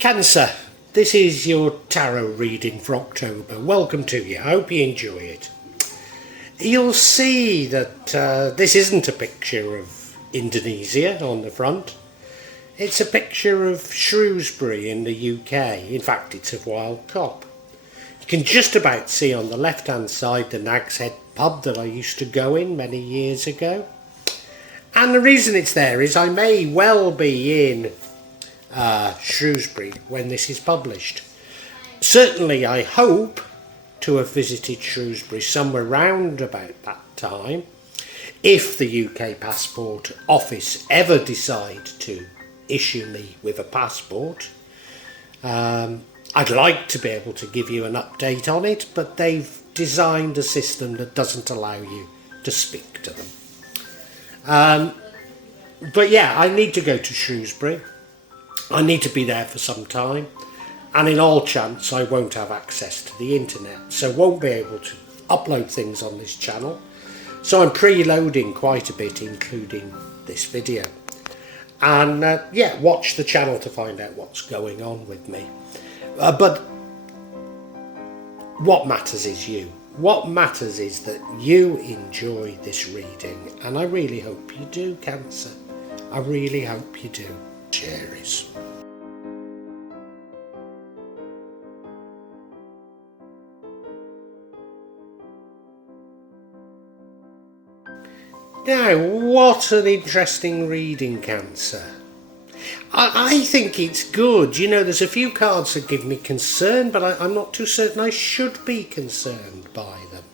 Cancer, this is your tarot reading for October. Welcome to you. I hope you enjoy it. You'll see that this isn't a picture of Indonesia on the front. It's a picture of Shrewsbury in the UK. In fact, it's of Wild Cop. You can just about see on the left-hand side the Nag's Head pub that I used to go in many years ago. And the reason it's there is I may well be in Shrewsbury when this is published. Certainly I hope to have visited Shrewsbury somewhere round about that time, if the UK Passport Office ever decide to issue me with a passport. I'd like to be able to give you an update on it, but they've designed a system that doesn't allow you to speak to them. But yeah, I need to go to Shrewsbury. I need to be there for some time, and in all chance I won't have access to the internet, so won't be able to upload things on this channel. So I'm preloading quite a bit, including this video. And yeah, watch the channel to find out what's going on with me. But what matters is you. What matters is that you enjoy this reading, and I really hope you do, Cancer. I really hope you do. Cherries. Now, what an interesting reading, Cancer. I think it's good. You know, there's a few cards that give me concern, but I'm not too certain I should be concerned by them.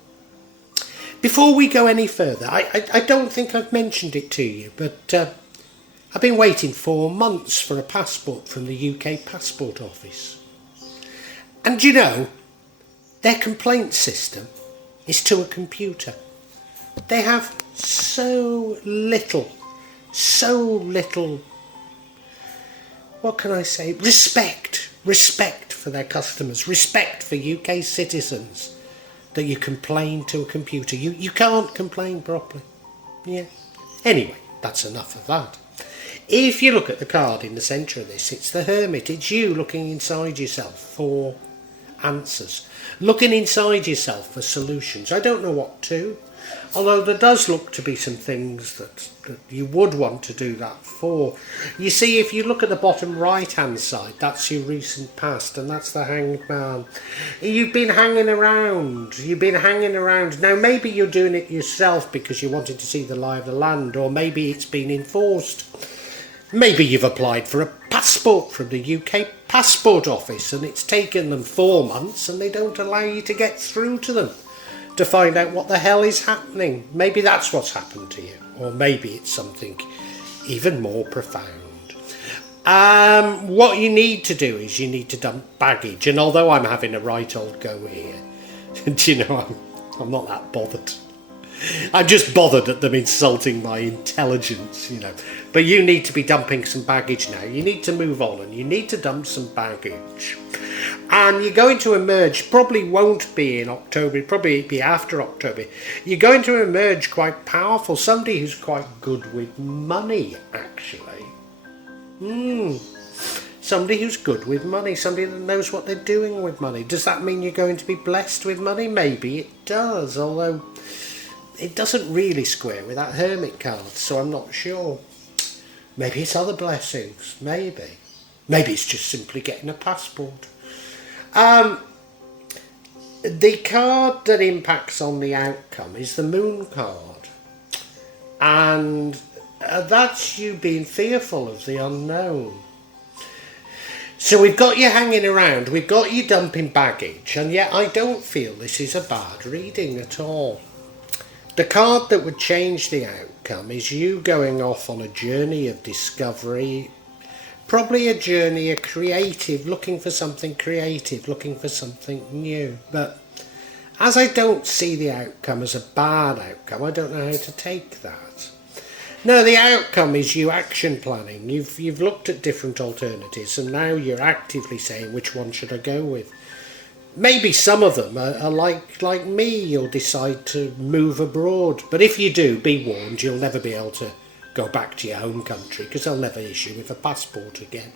Before we go any further, I don't think I've mentioned it to you, but I've been waiting 4 months for a passport from the UK Passport Office. And you know, their complaint system is to a computer. They have so little, what can I say, respect for their customers, respect for UK citizens, that you complain to a computer. You can't complain properly. Yeah. Anyway, that's enough of that. If you look at the card in the centre of this, it's the Hermit. It's you looking inside yourself for answers, looking inside yourself for solutions. I don't know what to. Although there does look to be some things that you would want to do that for. You see, if you look at the bottom right hand side, that's your recent past, and that's the Hanged Man. You've been hanging around. Now maybe you're doing it yourself because you wanted to see the lie of the land, or maybe it's been enforced. Maybe you've applied for a passport from the UK Passport Office and it's taken them 4 months and they don't allow you to get through to them to find out what the hell is happening. Maybe that's what's happened to you, or maybe it's something even more profound. What you need to do is you need to dump baggage, and although I'm having a right old go here, do you know, I'm not that bothered. I'm just bothered at them insulting my intelligence, you know. But you need to be dumping some baggage now. You need to move on and you need to dump some baggage. And you're going to emerge, probably won't be in October, probably be after October. You're going to emerge quite powerful, somebody who's quite good with money, actually. Somebody who's good with money, somebody that knows what they're doing with money. Does that mean you're going to be blessed with money? Maybe it does, although it doesn't really square with that Hermit card, so I'm not sure. Maybe it's other blessings, maybe. Maybe it's just simply getting a passport. The card that impacts on the outcome is the Moon card. And that's you being fearful of the unknown. So we've got you hanging around, we've got you dumping baggage, and yet I don't feel this is a bad reading at all. The card that would change the outcome is you going off on a journey of discovery, probably a journey of creative, looking for something creative, looking for something new. But as I don't see the outcome as a bad outcome, I don't know how to take that. No, the outcome is you action planning. You've looked at different alternatives and now you're actively saying, which one should I go with? Maybe some of them are like me, you'll decide to move abroad. But if you do, be warned, you'll never be able to go back to your home country because they'll never issue with a passport again.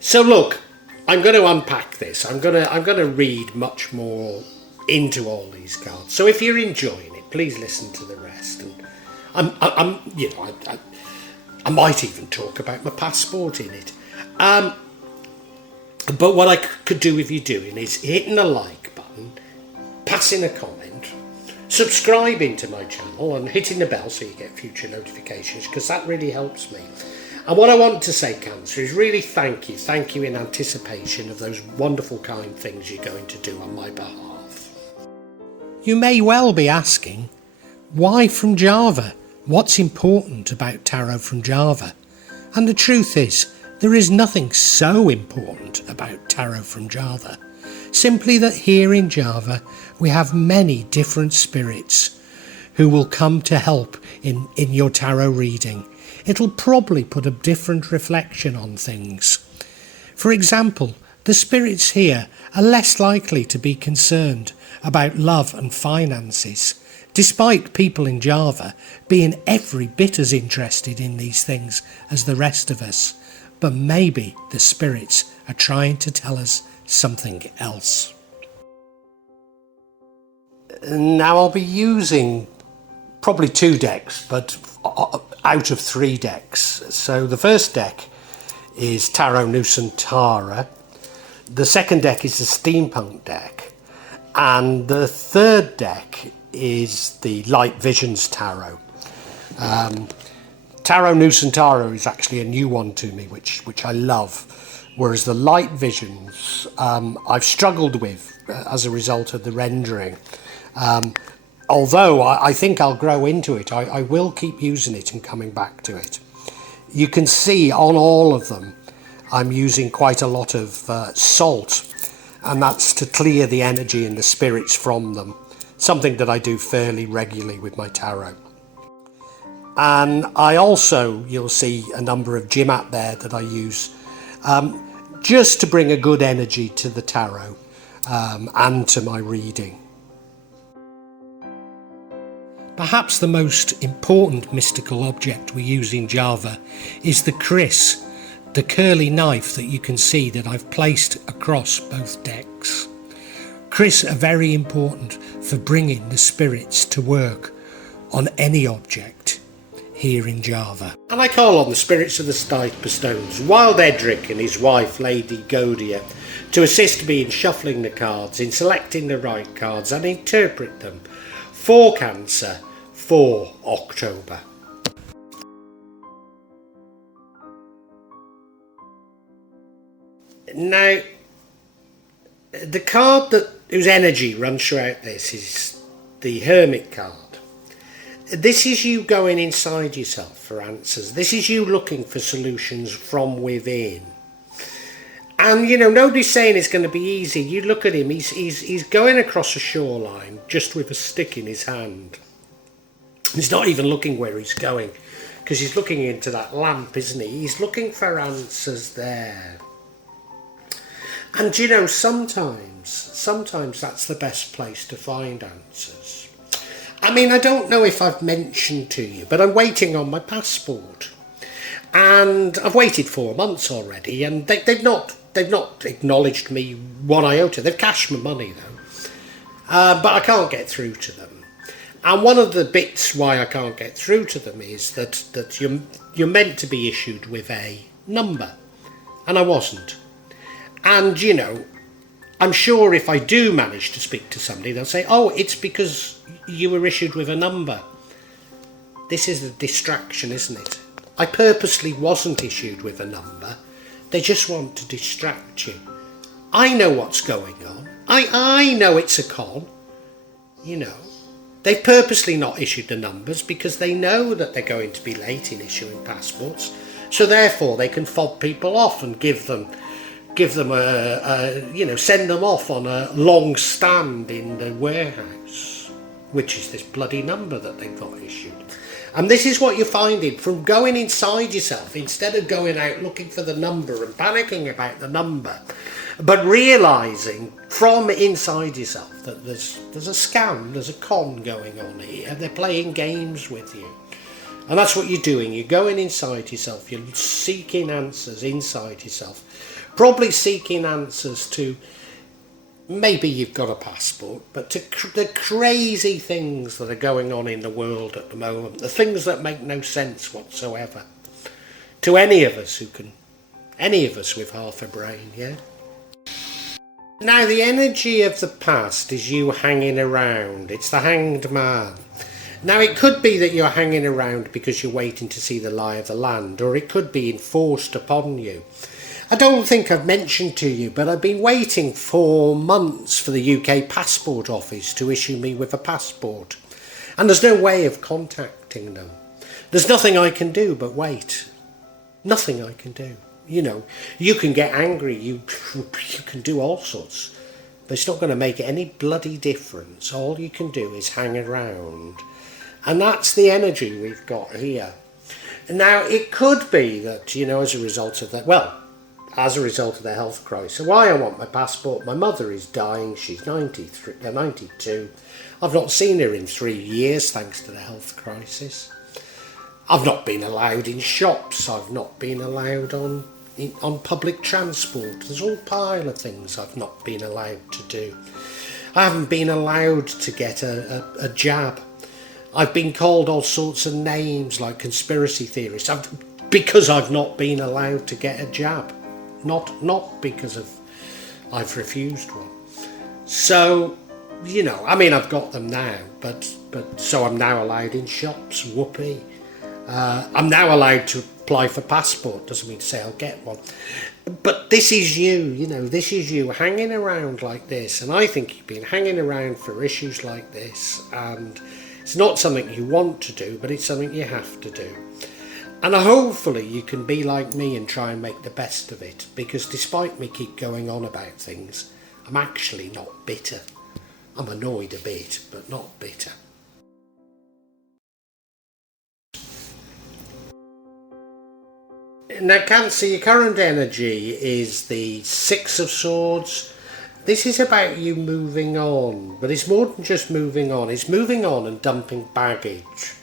So look, I'm going to unpack this. I'm going to read much more into all these cards. So if you're enjoying it, please listen to the rest. And I might even talk about my passport in it. But what I could do with you doing is hitting the like button, passing a comment, subscribing to my channel and hitting the bell so you get future notifications, because that really helps me. And what I want to say, Cancer, is really thank you in anticipation of those wonderful kind things you're going to do on my behalf. You may well be asking, why from Java? What's important about tarot from Java? And the truth is, there is nothing so important about tarot from Java. Simply that here in Java we have many different spirits who will come to help in your tarot reading. It'll probably put a different reflection on things. For example, the spirits here are less likely to be concerned about love and finances, despite people in Java being every bit as interested in these things as the rest of us. But maybe the spirits are trying to tell us something else. Now I'll be using probably 2 decks, but out of 3 decks. So the first deck is Tarot Nusantara, the second deck is the Steampunk deck, and the third deck is the Light Visions Tarot. Tarot Nusantara is actually a new one to me, which I love, whereas the Light Visions I've struggled with as a result of the rendering. Although I think I'll grow into it, I will keep using it and coming back to it. You can see on all of them I'm using quite a lot of salt, and that's to clear the energy and the spirits from them, something that I do fairly regularly with my tarot. And I also, you'll see a number of Jimat there that I use just to bring a good energy to the tarot and to my reading. Perhaps the most important mystical object we use in Java is the kris, the curly knife that you can see that I've placed across both decks. Kris are very important for bringing the spirits to work on any object here in Java. And I call on the spirits of the Stipe Stones, Wild Edric and his wife Lady Godia, to assist me in shuffling the cards, in selecting the right cards and interpret them for Cancer for October. Now, the card whose energy runs throughout this is the Hermit card. This is you going inside yourself for answers. This is you looking for solutions from within. And you know, nobody's saying it's going to be easy. You look at him, he's going across a shoreline just with a stick in his hand. He's not even looking where he's going, because he's looking into that lamp, isn't he? He's looking for answers there. And you know, sometimes that's the best place to find answers. I mean, I don't know if I've mentioned to you, but I'm waiting on my passport. And I've waited 4 months already, and they've not acknowledged me 1 iota. They've cashed my money though, but I can't get through to them. And one of the bits why I can't get through to them is that you're meant to be issued with a number, and I wasn't. And you know, I'm sure if I do manage to speak to somebody, they'll say, oh, it's because you were issued with a number. This is a distraction, isn't it? I purposely wasn't issued with a number. They just want to distract you. I know what's going on. I know it's a con. You know, they've purposely not issued the numbers because they know that they're going to be late in issuing passports. So therefore they can fob people off and give them send them off on a long stand in the warehouse, which is this bloody number that they've got issued. And this is what you're finding from going inside yourself, instead of going out looking for the number and panicking about the number, but realising from inside yourself that there's a scam, there's a con going on here, and they're playing games with you. And that's what you're doing. You're going inside yourself, you're seeking answers inside yourself Probably seeking answers to, maybe you've got a passport, but to the crazy things that are going on in the world at the moment, the things that make no sense whatsoever to any of us with half a brain, yeah? Now, the energy of the past is you hanging around. It's the hanged man. Now, it could be that you're hanging around because you're waiting to see the lie of the land, or it could be enforced upon you. I don't think I've mentioned to you, but I've been waiting for months for the UK Passport Office to issue me with a passport. And there's no way of contacting them. There's nothing I can do but wait. Nothing I can do. You know, you can get angry, you can do all sorts, but it's not going to make any bloody difference. All you can do is hang around. And that's the energy we've got here. Now, it could be that, you know, as a result of that, as a result of the health crisis, why I want my passport. My mother is dying, she's 92. I've not seen her in 3 years thanks to the health crisis. I've not been allowed in shops, I've not been allowed on public transport. There's all pile of things I've not been allowed to do. I haven't been allowed to get a jab. I've been called all sorts of names like conspiracy theorists because I've not been allowed to get a jab. Not because of I've refused one. So, you know, I mean, I've got them now, but so I'm now allowed in shops. Whoopee. I'm now allowed to apply for passport. Doesn't mean to say I'll get one. But this is you know, this is you hanging around like this. And I think you've been hanging around for issues like this. And it's not something you want to do, but it's something you have to do. And hopefully you can be like me and try and make the best of it. Because despite me keep going on about things, I'm actually not bitter. I'm annoyed a bit, but not bitter. Now, Cancer, your current energy is the Six of Swords. This is about you moving on, but it's more than just moving on. It's moving on and dumping baggage.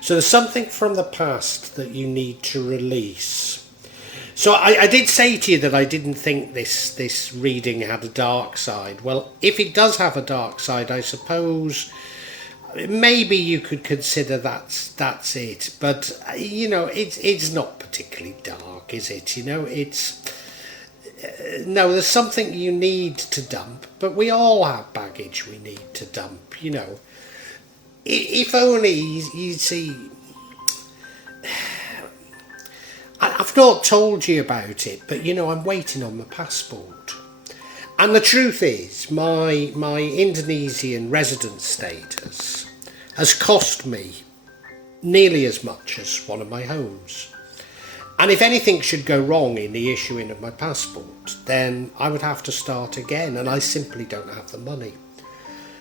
So there's something from the past that you need to release. So I did say to you that I didn't think this reading had a dark side. Well, if it does have a dark side, I suppose maybe you could consider that's it. But you know, it's not particularly dark, is it? You know, it's no, there's something you need to dump, but we all have baggage we need to dump, you know. If only you see, I've not told you about it, but you know, I'm waiting on my passport. And the truth is, my Indonesian residence status has cost me nearly as much as one of my homes. And if anything should go wrong in the issuing of my passport, then I would have to start again, and I simply don't have the money.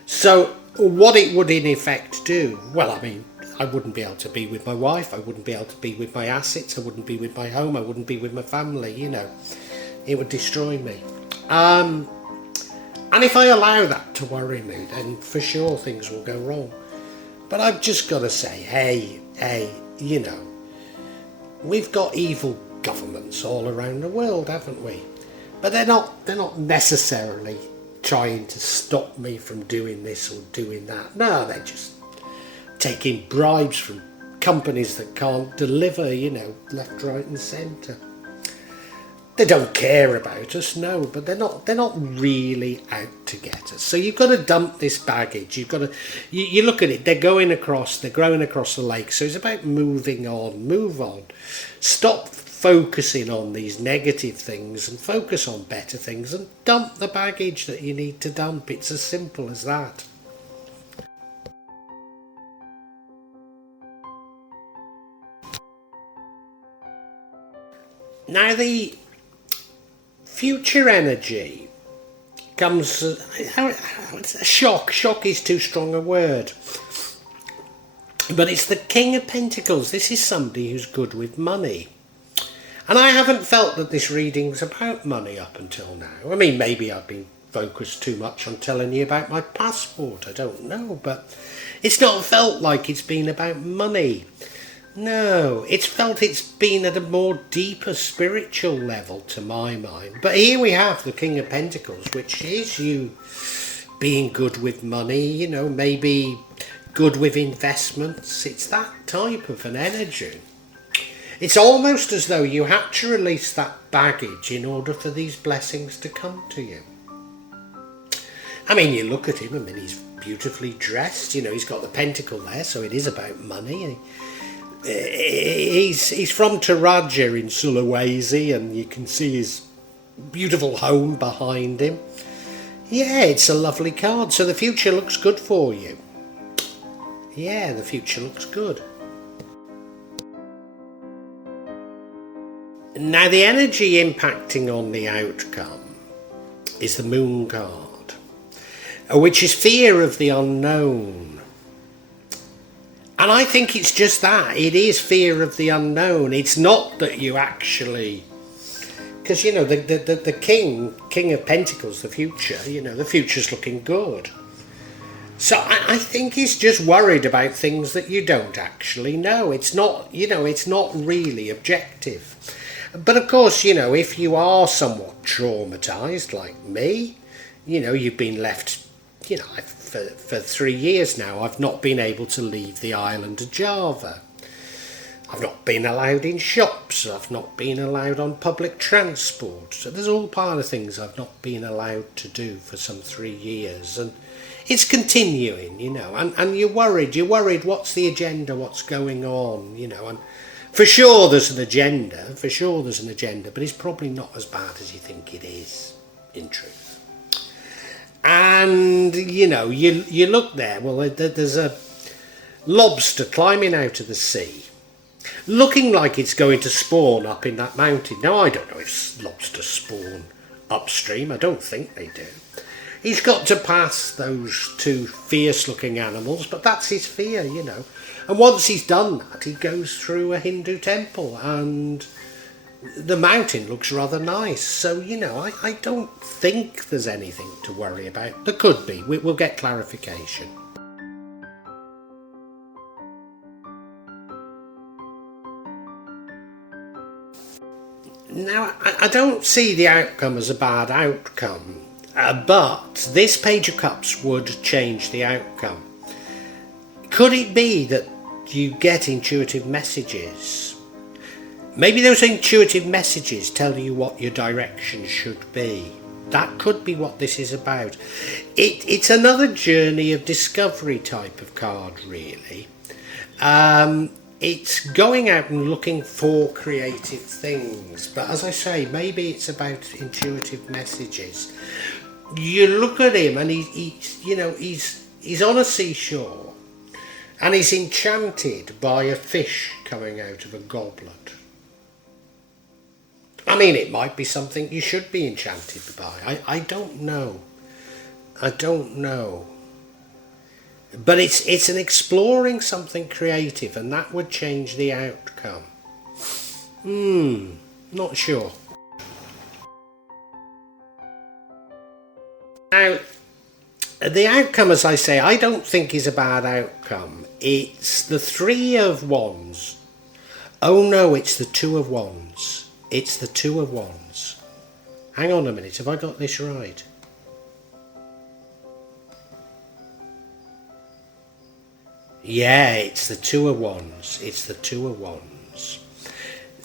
So what it would in effect do, well, I mean, I wouldn't be able to be with my wife, I wouldn't be able to be with my assets, I wouldn't be with my home, I wouldn't be with my family, you know. It would destroy me. And if I allow that to worry me, then for sure things will go wrong. But I've just got to say, hey, you know, we've got evil governments all around the world, haven't we? But they're not necessarily trying to stop me from doing this or doing that. No, they're just taking bribes from companies that can't deliver, you know, left, right and centre. They don't care about us, no, but they're not really out to get us. So you've got to dump this baggage. You've got to, you look at it, they're growing across the lake. So it's about moving on, move on. Stop focusing on these negative things and focus on better things and dump the baggage that you need to dump. It's as simple as that. Now the future energy comes, shock is too strong a word, but it's the King of Pentacles. This is somebody who's good with money. And I haven't felt that this reading's about money up until now. I mean, maybe I've been focused too much on telling you about my passport, I don't know, but it's not felt like it's been about money. No, it's felt it's been at a more deeper spiritual level to my mind. But here we have the King of Pentacles, which is you being good with money, you know, maybe good with investments. It's that type of an energy. It's almost as though you had to release that baggage in order for these blessings to come to you. I mean, you look at him, I mean, he's beautifully dressed, you know, he's got the pentacle there, so it is about money. He's from Taraja in Sulawesi, and you can see his beautiful home behind him. Yeah, it's a lovely card, so the future looks good for you. Yeah, the future looks good. Now, the energy impacting on the outcome is the Moon card, which is fear of the unknown. And I think it's just that. It is fear of the unknown. It's not that you actually... Because, you know, the King of Pentacles, the future, you know, the future's looking good. So I think he's just worried about things that you don't actually know. It's not, you know, it's not really objective. But of course, you know, if you are somewhat traumatised like me, you know, you've been left, you know, for 3 years now, I've not been able to leave the island of Java. I've not been allowed in shops, I've not been allowed on public transport. So there's all part of things I've not been allowed to do for some 3 years. And it's continuing, you know, and you're worried, what's the agenda, what's going on, you know, and for sure there's an agenda, but it's probably not as bad as you think it is, in truth. And, you know, you look there, well, there's a lobster climbing out of the sea, looking like it's going to spawn up in that mountain. Now, I don't know if lobsters spawn upstream, I don't think they do. He's got to pass those two fierce-looking animals, but that's his fear, you know. And once he's done that, he goes through a Hindu temple, and the mountain looks rather nice. So, you know, I don't think there's anything to worry about. There could be. We'll get clarification. Now, I don't see the outcome as a bad outcome. But this Page of Cups would change the outcome. Could it be that you get intuitive messages? Maybe those intuitive messages tell you what your direction should be. That could be what this is about. It's another journey of discovery type of card, really. It's going out and looking for creative things. But as I say, maybe it's about intuitive messages. You look at him and he's on a seashore and he's enchanted by a fish coming out of a goblet. I mean, it might be something you should be enchanted by. I don't know. But it's an exploring something creative, and that would change the outcome. Not sure. Now, the outcome, as I say, I don't think is a bad outcome. It's the Three of Wands. Oh no, it's the Two of Wands. It's the Two of Wands. Hang on a minute, have I got this right? Yeah, it's the Two of Wands. It's the Two of Wands.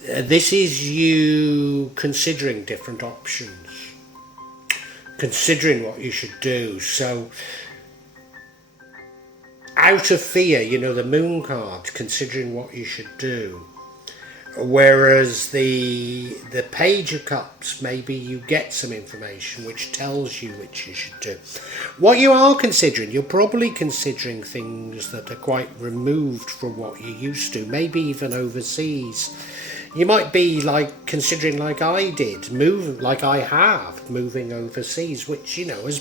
This is you considering different options. Considering what you should do. So, out of fear, you know, the Moon card, considering what you should do. Whereas the Page of Cups, maybe you get some information which tells you which you should do. What you are considering, you're probably considering things that are quite removed from what you're used to, maybe even overseas. You might be like considering, like I did, moving overseas, which, you know, has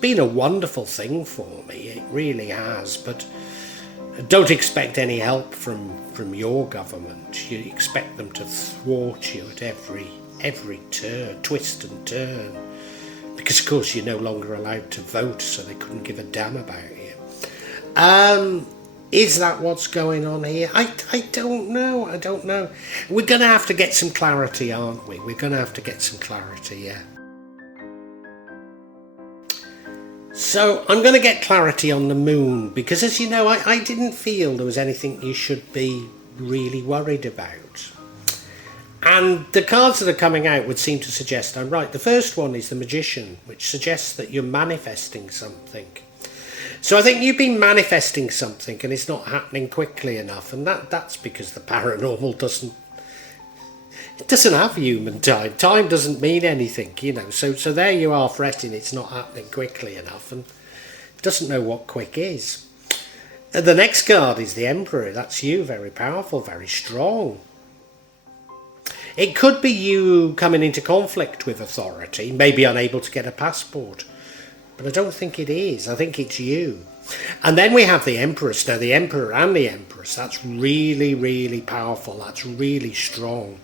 been a wonderful thing for me. It really has. But don't expect any help from your government. You expect them to thwart you at every turn, twist and turn, because of course you're no longer allowed to vote, so they couldn't give a damn about you. Is that what's going on here? I don't know. I don't know. We're going to have to get some clarity, aren't we? We're going to have to get some clarity, yeah. So I'm going to get clarity on the moon, because as you know, I didn't feel there was anything you should be really worried about. And the cards that are coming out would seem to suggest I'm right. The first one is the Magician, which suggests that you're manifesting something. So I think you've been manifesting something and it's not happening quickly enough, and that's because the paranormal doesn't have human time. Time doesn't mean anything, you know. So there you are fretting it's not happening quickly enough, and doesn't know what quick is. The next card is the Emperor. That's you, very powerful, very strong. It could be you coming into conflict with authority, maybe unable to get a passport. But I don't think it is. I think it's you. And then we have the Empress. Now, the Emperor and the Empress, that's really, really powerful. That's really strong.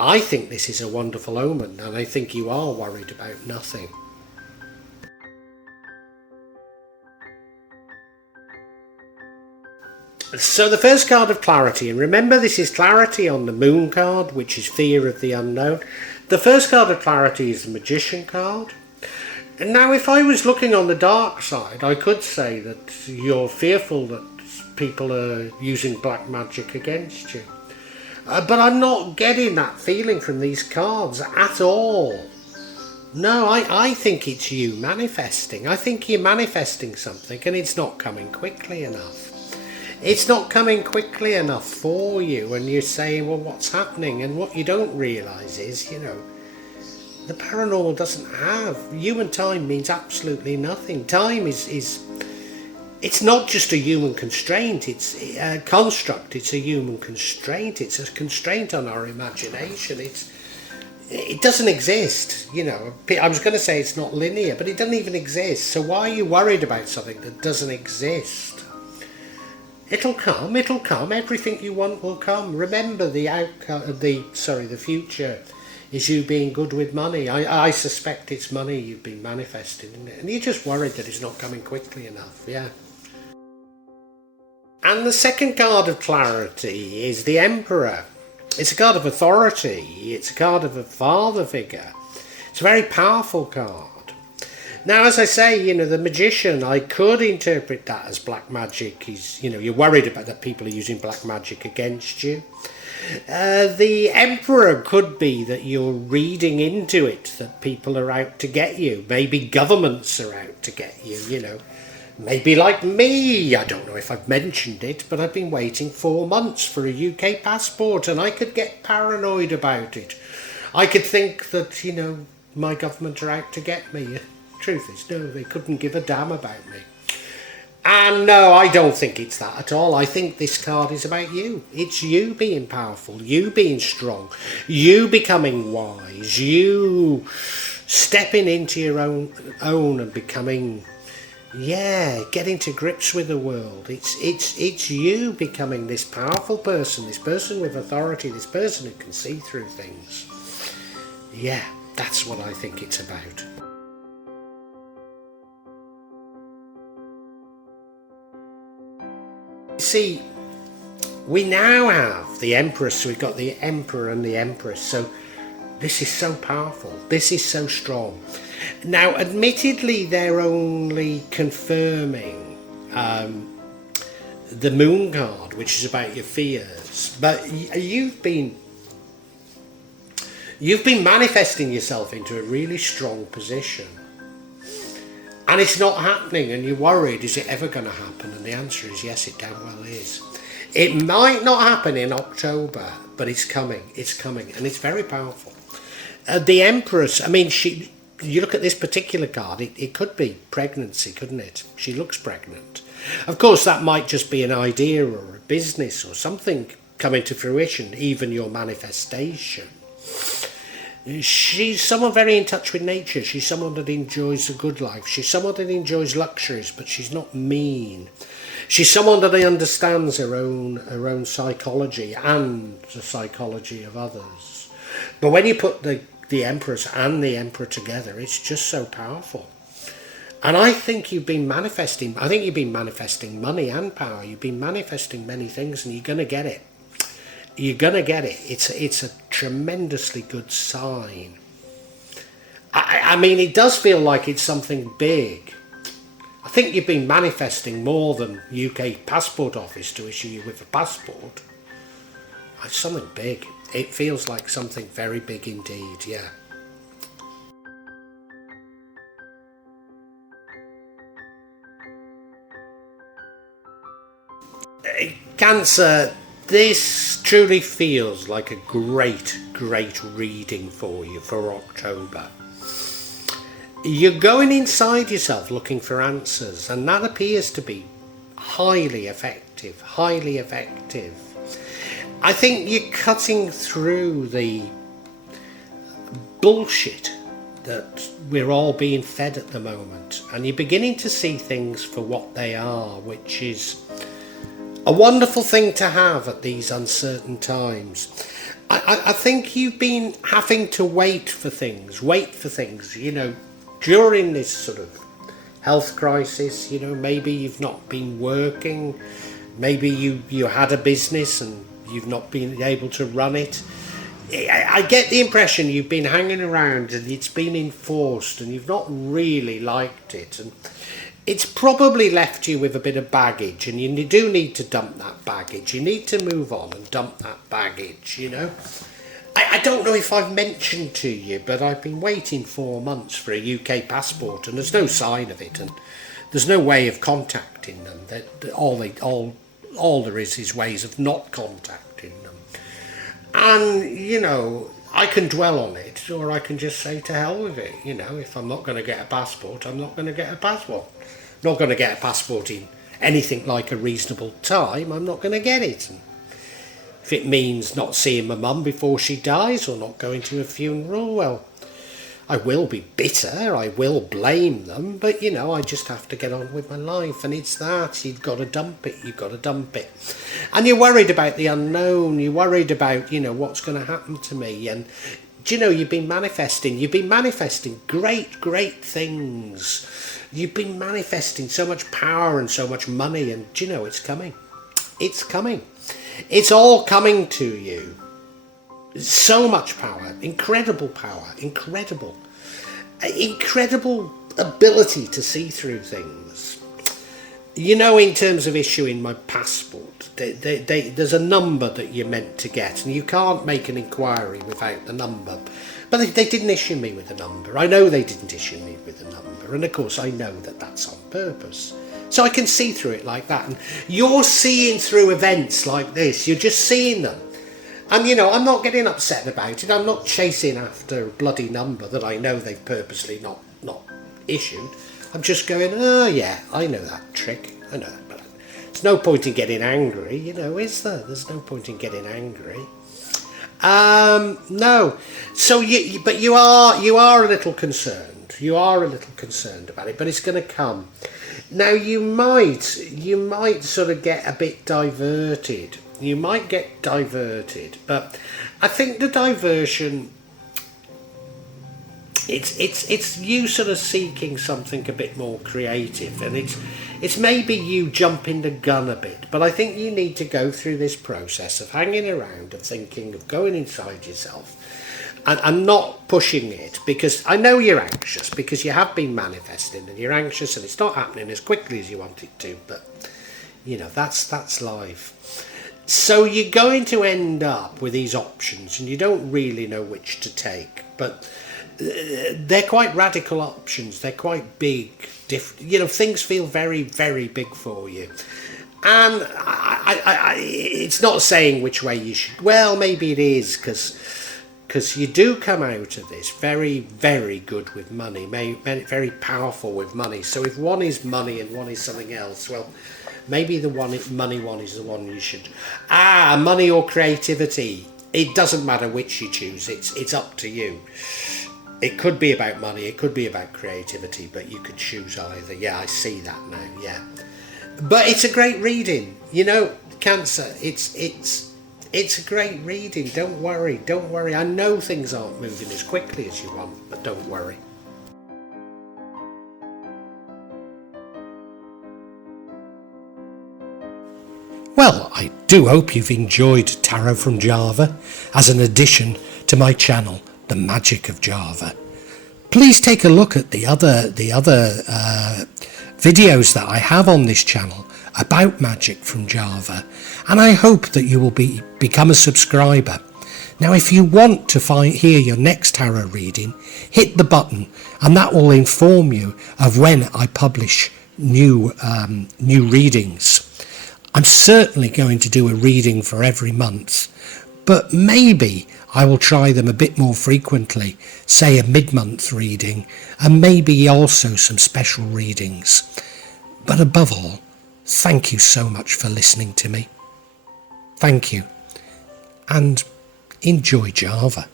I think this is a wonderful omen, and I think you are worried about nothing. So the first card of clarity, and remember this is clarity on the Moon card, which is fear of the unknown. The first card of clarity is the Magician card. And now if I was looking on the dark side, I could say that you're fearful that people are using black magic against you. But I'm not getting that feeling from these cards at all. No, I think it's you manifesting. I think you're manifesting something and it's not coming quickly enough. It's not coming quickly enough for you, and you're saying, well, what's happening? And what you don't realise is, you know, the paranormal doesn't have. Human time means absolutely nothing. Time is it's not just a human constraint, it's a construct, it's a human constraint, it's a constraint on our imagination. It doesn't exist, you know. I was going to say it's not linear, but it doesn't even exist. So why are you worried about something that doesn't exist? It'll come, everything you want will come. Remember the outcome, the future is you being good with money. I suspect it's money you've been manifesting, isn't it? And you're just worried that it's not coming quickly enough, yeah. And the second card of clarity is the Emperor. It's a card of authority. It's a card of a father figure. It's a very powerful card. Now, as I say, you know, the Magician, I could interpret that as black magic. You're worried about that people are using black magic against you. The Emperor could be that you're reading into it that people are out to get you. Maybe governments are out to get you, you know. Maybe like me, I don't know if I've mentioned it, but I've been waiting 4 months for a UK passport and I could get paranoid about it. I could think that, you know, my government are out to get me. Truth is, no, they couldn't give a damn about me. And no, I don't think it's that at all. I think this card is about you. It's you being powerful, you being strong, you becoming wise, you stepping into your own and becoming, getting to grips with the world. It's you becoming this powerful person, this person with authority, this person who can see through things. Yeah, that's what I think it's about. See, we now have the Empress, we've got the Emperor and the Empress, so this is so powerful, this is so strong. Now, admittedly, they're only confirming the Moon card, which is about your fears, but you've been manifesting yourself into a really strong position. And it's not happening, and you're worried, is it ever going to happen? And the answer is yes, it damn well is. It might not happen in October, but it's coming, and it's very powerful. The Empress, I mean, you look at this particular card, it could be pregnancy, couldn't it? She looks pregnant. Of course, that might just be an idea or a business or something coming to fruition, even your manifestation. She's someone very in touch with nature. She's someone that enjoys a good life. She's someone that enjoys luxuries, but she's not mean. She's someone that understands her own psychology and the psychology of others. But when you put the Empress and the Emperor together, it's just so powerful. And I think you've been manifesting, I think you've been manifesting money and power. You've been manifesting many things, and you're going to get it. You're going to get it. It's a tremendously good sign. I mean, it does feel like it's something big. I think you've been manifesting more than UK Passport Office to issue you with a passport. It's something big. It feels like something very big indeed, yeah. Cancer, this truly feels like a great, great reading for you for October. You're going inside yourself looking for answers, and that appears to be highly effective, highly effective. I think you're cutting through the bullshit that we're all being fed at the moment, and you're beginning to see things for what they are, which is a wonderful thing to have at these uncertain times. I think you've been having to wait for things, you know, during this sort of health crisis. You know, maybe you've not been working, maybe you had a business and you've not been able to run it. I get the impression you've been hanging around and it's been enforced and you've not really liked it, and it's probably left you with a bit of baggage, and you do need to dump that baggage. You need to move on and dump that baggage, you know. I don't know if I've mentioned to you, but I've been waiting 4 months for a UK passport, and there's no sign of it, and there's no way of contacting them. All there is ways of not contacting them. And, you know, I can dwell on it, or I can just say to hell with it. You know, if I'm not going to get a passport, I'm not going to get a passport. Not going to get a passport in anything like a reasonable time, I'm not going to get it. And if it means not seeing my mum before she dies, or not going to a funeral, well, I will be bitter, I will blame them, but, you know, I just have to get on with my life, and it's that. You've got to dump it, And you're worried about the unknown, you're worried about, you know, what's going to happen to me, and, do you know, you've been manifesting great, great things. You've been manifesting so much power and so much money, and do you know, it's coming. It's coming. It's all coming to you. So much power, incredible ability to see through things. You know, in terms of issuing my passport, there's a number that you're meant to get, and you can't make an inquiry without the number. But they didn't issue me with a number. I know they didn't issue me with a number, and of course I know that that's on purpose. So I can see through it like that, and you're seeing through events like this, you're just seeing them. And, you know, I'm not getting upset about it, I'm not chasing after a bloody number that I know they've purposely not issued. I'm just going, oh yeah, I know that trick, I know that, but there's no point in getting angry, you know, is there? There's no point in getting angry. No. So but you are a little concerned. You are a little concerned about it, but it's going to come. Now you might sort of get a bit diverted. You might get diverted, but I think the diversion, it's you sort of seeking something a bit more creative, and it's maybe you jumping the gun a bit, but I think you need to go through this process of hanging around and thinking, of going inside yourself and not pushing it, because I know you're anxious, because you have been manifesting and you're anxious and it's not happening as quickly as you want it to, but you know, that's life. So you're going to end up with these options and you don't really know which to take, but they're quite radical options, they're quite big, you know, things feel very, very big for you. And it's not saying which way you should, well, maybe it is, because you do come out of this very, very good with money, very powerful with money. So if one is money and one is something else, well, maybe the money one is the one you should. Money or creativity. It doesn't matter which you choose. It's up to you. It could be about money, it could be about creativity, but you could choose either. Yeah, I see that now, yeah. But it's a great reading. You know, Cancer, it's a great reading. Don't worry. I know things aren't moving as quickly as you want, but don't worry. Well, I do hope you've enjoyed Tarot from Java as an addition to my channel, The Magic of Java. Please take a look at the other videos that I have on this channel about magic from Java, and I hope that you will become a subscriber. Now, if you want to hear your next tarot reading, hit the button, and that will inform you of when I publish new readings. I'm certainly going to do a reading for every month, but maybe I will try them a bit more frequently, say a mid-month reading, and maybe also some special readings. But above all, thank you so much for listening to me. Thank you, and enjoy Java.